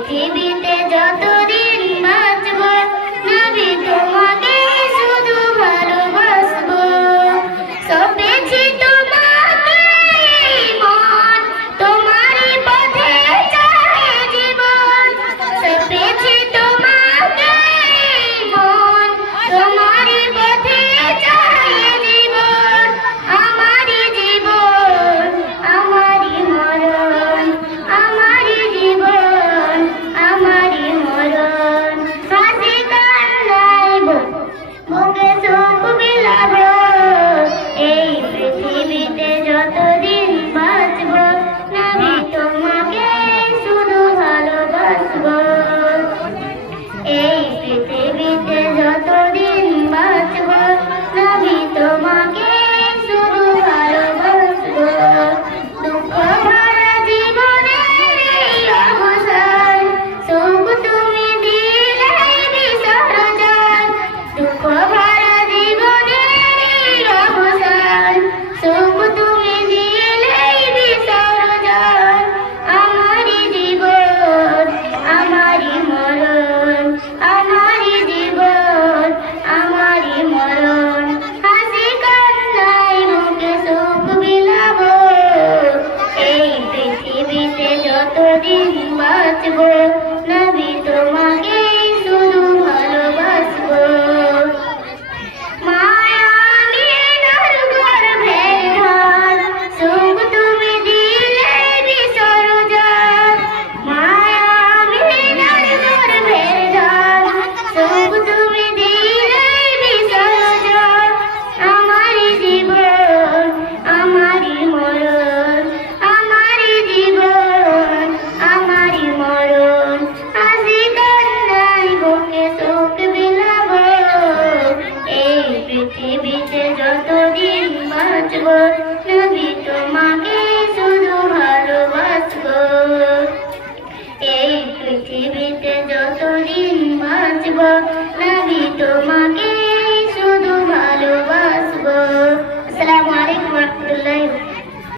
পৃথিবীতে যতদিন বাঁচব নবী তোমাকে শুধু ভালোবাসবো। সপেছি তোমাকে এই মন, তোমারই পথে চলে জীবন। সপেছি তোমাকে এই মন, তোমারই পথে চলে জীবন। আমারই জীবন, আমারই মরণ, আমারই জীবন, আমারই মরণ। হাসি কান্নায় বুকে সুখ বিলাবো। এই পৃথিবীতে যতদিন বাঁচব নবী তোমাকে শুধু ভালোবাসবো। এই পৃথিবীতে যতদিন বাঁচব নবী তোমাকে শুধু ভালোবাসবো। দুঃখ ভরা জীবনের এই অবসান, সুখ তুমি দিলে বিসর্জন। দুঃখ ভরা জীবনের এই অবসান, সুখ তুমি দিলে বিসর্জন। আমারই জীবন, আমারই মরণ, আমারই জীবন, আমারই মরণ। হাসি কান্নায় মুখে সুখ বিলাবো। এই পৃথিবীতে যতদিন বাঁচব নবী তোমাকে শুধু ভালোবাসবো। মায়া আমিনার গর্ভের ধান, সুখ তুমি দিলে বিসর্জন। মায়া আমিনার গর্ভের ধান, সুখ তুমি দিলে বিসর্জন। আমারই জীবন, আমারই মরণ, আমারই জীবন, আমারই মরণ। হাসি কান্নায় বুকে সুখ বিলাবো। এই পৃথিবীতে যতদিন বাঁচব নবী তোমাকে শুধু ভালোবাসবো। এই পৃথিবীতে যতদিন বাঁচব নবী তোমাকে